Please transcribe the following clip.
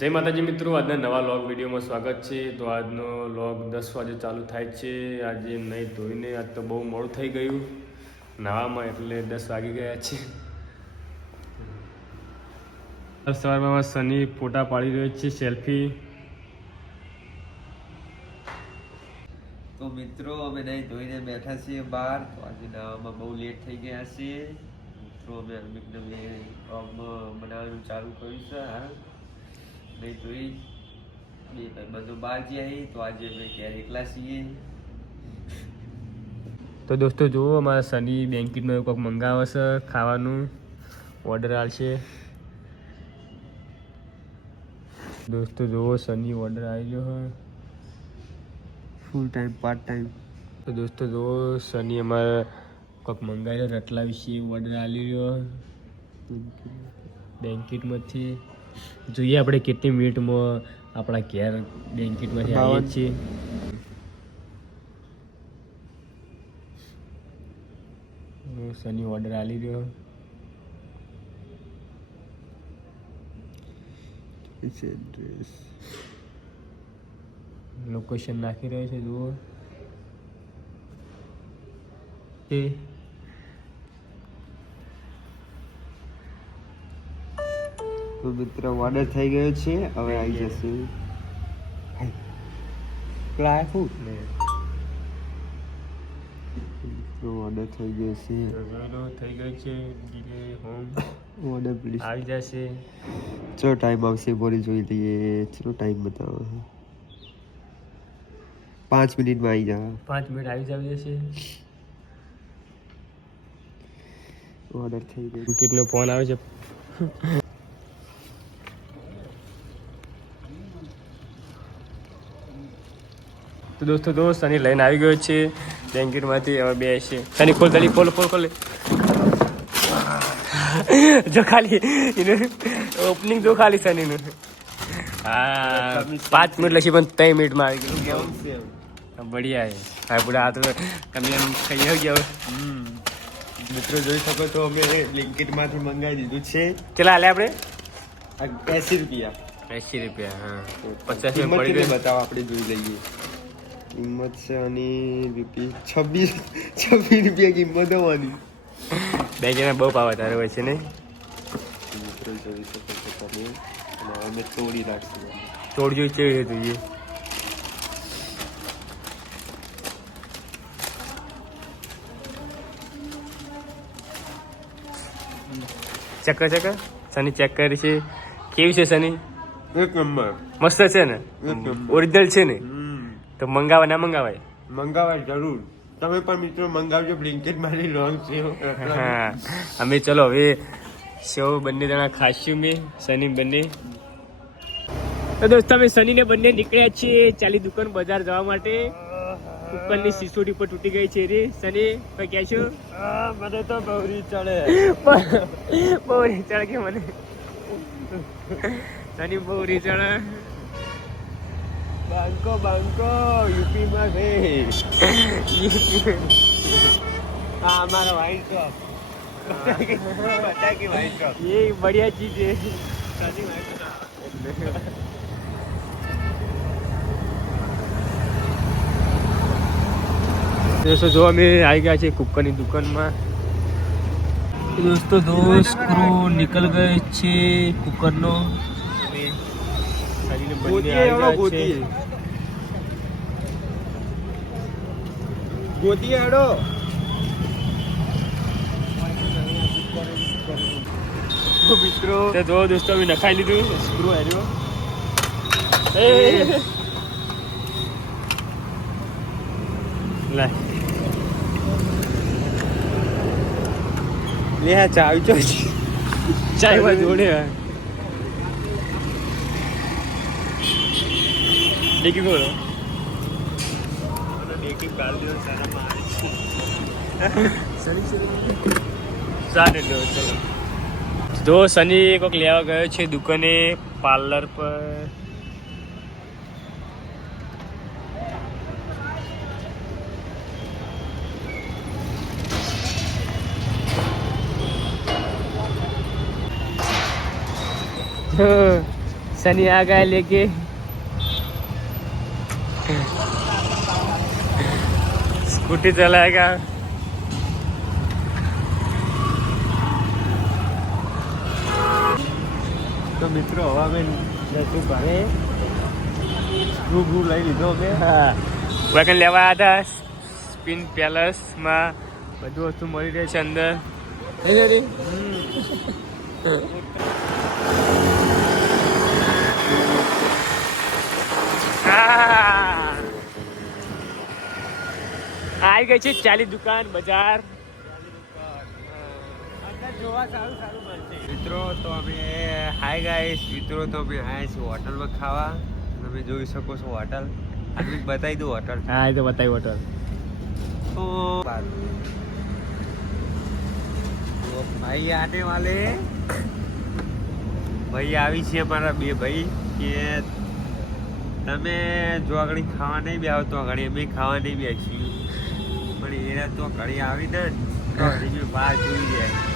જય માતાજી મિત્રો, આજના નવા લોગ વિડીયોમાં સ્વાગત છે. તો આજનો લોગ દસ વાગે ચાલુ થાય છે. આજે નહીં ધોઈને આજ તો બહુ મોડું થઈ ગયું. નાવામાં એટલે દસ વાગી ગયા છે. સવારમાં સની ફોટા પાડી રહ્યો છે, સેલ્ફી. તો મિત્રો, અમે નહીં ધોઈને બેઠા છીએ બહાર. તો આજે નાવામાં બહુ લેટ થઈ ગયા છીએ. મિત્રો, અમે અમિત નવી બનાવવાનું ચાલુ કર્યું છે નહીં જોઈ બે ભાઈ બધું બહાર જઈએ તો આજે અમે ક્યારે એકલા છીએ. તો દોસ્તો જુઓ અમારા સની બેન્કિટમાં એવું કંઈક મંગાવે છે ખાવાનું. ઓર્ડર આવશે દોસ્તો જુઓ સની ઓર્ડર આવી ગયો હોય ફૂલ ટાઈમ પાર્ટ ટાઈમ તો દોસ્તો જુઓ સની અમારે કોઈક મંગાવેલો રટલા વિશે ઓર્ડર આવી રહ્યો બેન્કિટમાંથી જોઈએ આપણે કેટલી મિનિટમાં આપણા ઘેર બેન્કિટમાંથી આવીએ. છીએ. સની ઓર્ડર આલી રહ્યો. લોકેશન નાખી રહ્યો છે જુઓ. તે તો મિત્રો ઓર્ડર થઈ ગયો છે. હવે આવી જશે. ક્લાય ફૂડ મિત્રો ઓર્ડર થઈ ગયો છે. થઈ ગયો છે. હોમ. ઓર્ડર પ્લીઝ આવી જશે. ચો ટાઈમ આવશે બોલી જોઈ લઈએ. ચલો ટાઈમ બતાવો. પાંચ મિનિટમાં આવી જા. પાંચ મિનિટ આવી જ આવી જશે. ઓર્ડર થઈ ગયો. કેટલો ફોન આવે છે. તો દોસ્તો દોસ્ત સની લઈને આવી ગયો છે. બેન્કેટમાંથી હવે બે છે. સની ખોલ દલી ખોલ ખોલ ખોલ. જો ખાલી એનું ઓપનિંગ જો ખાલી સનીનું હા પાંચ મિનિટ લખી પણ ત્રણ મિનિટમાં આવી ગયું. બઢિયા છે. હા પૂરા આ તો તમે એમ કહી ગયા મિત્રો જોઈ શકો તો અમે બ્લિંકિટમાંથી મંગાવી દીધું છે. કેટલા હાલે આપણે? એસી રૂપિયા. એંસી રૂપિયા હા. પચાસ રૂપિયા બતાવો આપણે જોઈ લઈએ. કિંમત છે આની રૂપી છવ્વીસ છવ્વીસ રૂપિયા કિંમત હોવાની. બે જણા બહુ પાવા તારે હોય છે ને? મિત્રો જોઈ શકો છો તમે અને અમે તોડી નાખશું તોડજો કેવી રીતે જોઈએ. ચક્કર ચક્કર? સની ચેક કરી છે. કેવી છે સની? એક નંબર. મસ્ત છે ને? ઓરિજિનલ છે ને? તો મંગાવે ના મંગાવાય? મંગાવાય જરૂર. તમે પણ મિત્રો મંગાવજો બ્લિંકેટ મારી લોંગ છે હા. અમે ચલો હવે સેવ બંને જણા ખાશું મેં સની બંને. તો દોસ્તો અમે સની ને બંને નીકળ્યા છીએ ચાલી દુકાન બજાર જવા માટે. ઉપરની સિસોડી પર તૂટી ગઈ છે રે. સની તો કે છો? મને તો બહુરી ચડે. બહુરી ચડે કે મને? સની બહુરી રીચળ બાંકો બાંકો યુપીમાં છે. હા અમારા વાઇન શોપ બટાકી વાઇન શોપ એ બઢિયા ચીજ છે. સાચી વાત દોસ્તો જો અમે આવી ગયા છીએ કુકરની દુકાનમાં. દોસ્તો દો નીકળ ગયો છે કુકરનો. બંને ગોતી ગોતી મિત્રો તો જો દોસ્તો અમે નખાઈ લીધું. સ્ક્રૂ હાર્યો. લાય લે. ચાવી ચો ચાય જોડે દેખી બોલો સારું લો ચલો જો સની કોઈક લેવા ગયો છે દુકાને પાર્લર પર सनी आ गया लेके स्कूटी चलाएगा તો મિત્રો હવે અમે જશું ઘરે સ્ક્રૂ બ્રૂ લઈ લીધો અમે હા વેગન લેવા આવ્યા હતા સ્પિન પેલેસમાં બધું વસ્તુ મળી રહે છે અંદર હે આવી ગઈ છે ચાલી દુકાન બજાર. જોવા સારું સારું મળશે મિત્રો તો અમે હાય ગાઈસ મિત્રો તો અમે છીએ હોટલમાં ખાવા. તમે જોઈ શકો છો હોટલ આટલી બતાવી દઉં હોટલ હા એ તો બતાવી હોટલ તો ભાઈ આને વાલે ભાઈ આવી છે અમારા બે ભાઈ કે તમે જો આગળ ખાવા નહીં બી તો આગળ અમે ખાવા નહીં બી બેસી પણ એ તો ઘડી આવી દે તો બીજું બહાર જોઈ જાય